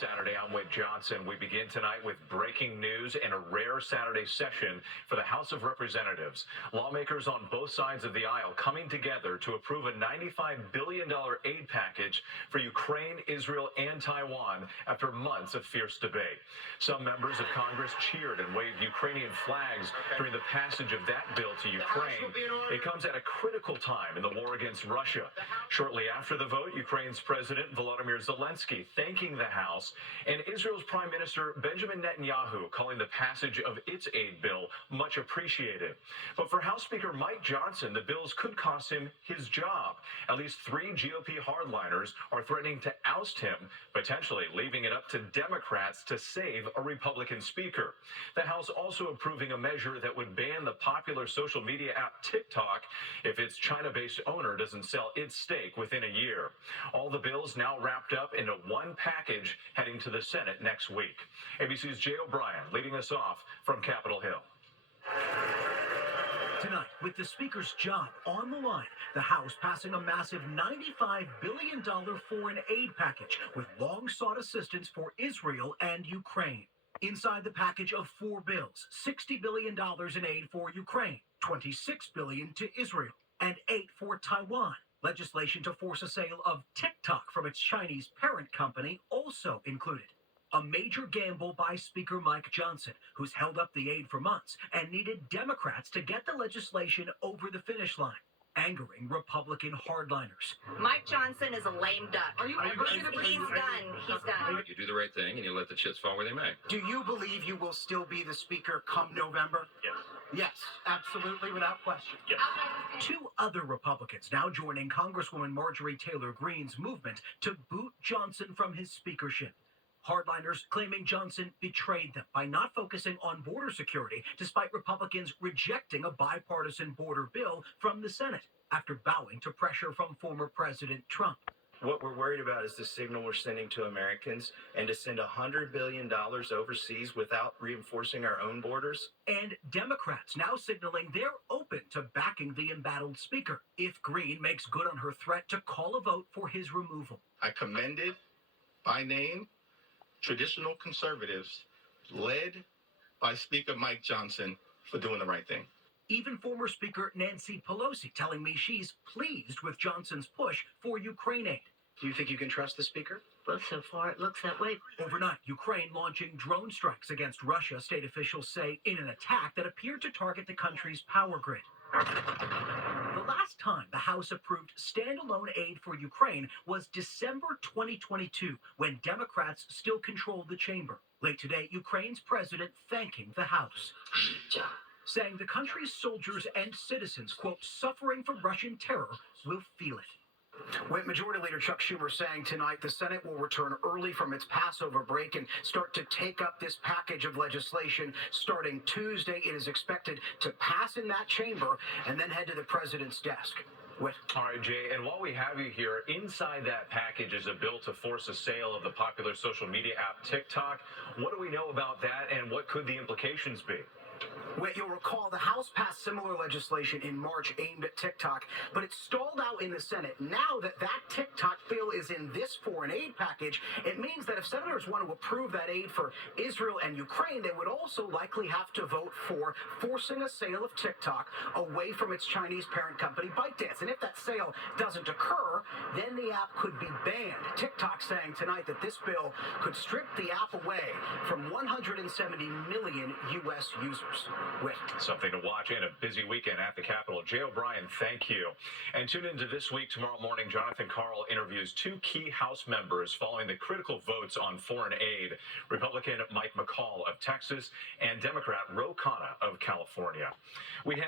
Saturday, I'm Whit Johnson. We begin tonight with breaking news and a rare Saturday session for the House of Representatives. Lawmakers on both sides of the aisle coming together to approve a $95 billion aid package for Ukraine, Israel, and Taiwan after months of fierce debate. Some members of Congress cheered and waved Ukrainian flags during the passage of that bill to Ukraine. It comes at a critical time in the war against Russia. Shortly after the vote, Ukraine's President Volodymyr Zelensky thanking the House and Israel's Prime Minister Benjamin Netanyahu calling the passage of its aid bill much appreciated. But for House Speaker Mike Johnson, the bills could cost him his job. At least 3 GOP hardliners are threatening to oust him, potentially leaving it up to Democrats to save a Republican speaker. The House also approving a measure that would ban the popular social media app TikTok if its China-based owner doesn't sell its stake within a year. All the bills now wrapped up into one package heading to the Senate next week. ABC's Jay O'Brien leading us off from Capitol Hill. Tonight, with the Speaker's job on the line, the House passing a massive $95 billion foreign aid package with long-sought assistance for Israel and Ukraine. Inside the package of 4 bills, $60 billion in aid for Ukraine, $26 billion to Israel, and $8 for Taiwan. Legislation to force a sale of TikTok from its Chinese parent company also included. A major gamble by Speaker Mike Johnson, who's held up the aid for months and needed Democrats to get the legislation over the finish line, angering Republican hardliners. Mike Johnson is a lame duck. Are you ever going to He's done. He's done. You do the right thing and you let the chips fall where they may. Do you believe you will still be the Speaker come November? Yes. Yes, absolutely, without question. Yes. 2 other Republicans now joining Congresswoman Marjorie Taylor Greene's movement to boot Johnson from his speakership. Hardliners claiming Johnson betrayed them by not focusing on border security, despite Republicans rejecting a bipartisan border bill from the Senate after bowing to pressure from former President Trump. What we're worried about is the signal we're sending to Americans, and to send $100 billion overseas without reinforcing our own borders. And Democrats now signaling they're open to backing the embattled Speaker if Greene makes good on her threat to call a vote for his removal. I commended, by name, traditional conservatives led by Speaker Mike Johnson for doing the right thing. Even former Speaker Nancy Pelosi telling me she's pleased with Johnson's push for Ukraine aid. Do you think you can trust the Speaker? Well, so far it looks that way. Overnight, Ukraine launching drone strikes against Russia, state officials say, in an attack that appeared to target the country's power grid. The last time the House approved standalone aid for Ukraine was December 2022, when Democrats still controlled the chamber. Late today, Ukraine's president thanking the House, saying the country's soldiers and citizens, quote, suffering from Russian terror will feel it. With Majority Leader Chuck Schumer saying tonight the Senate will return early from its Passover break and start to take up this package of legislation starting Tuesday. It is expected to pass in that chamber and then head to the president's desk. Whit. All right, Jay, and while we have you here, inside that package is a bill to force a sale of the popular social media app TikTok. What do we know about that, and what could the implications be? Whit, you'll recall the House passed similar legislation in March aimed at TikTok, but it stalled out in the Senate. Now that TikTok bill is in this foreign aid package, it means that if senators want to approve that aid for Israel and Ukraine, they would also likely have to vote for forcing a sale of TikTok away from its Chinese parent company, ByteDance. And if that sale doesn't occur, then the app could be banned. TikTok saying tonight that this bill could strip the app away from 170 million U.S. users. Whit. Something to watch and a busy weekend at the Capitol. Jay O'Brien, thank you. And tune into This Week tomorrow morning. Jonathan Karl interviews 2 key House members following the critical votes on foreign aid. Republican Mike McCall of Texas and Democrat Ro Khanna of California. We head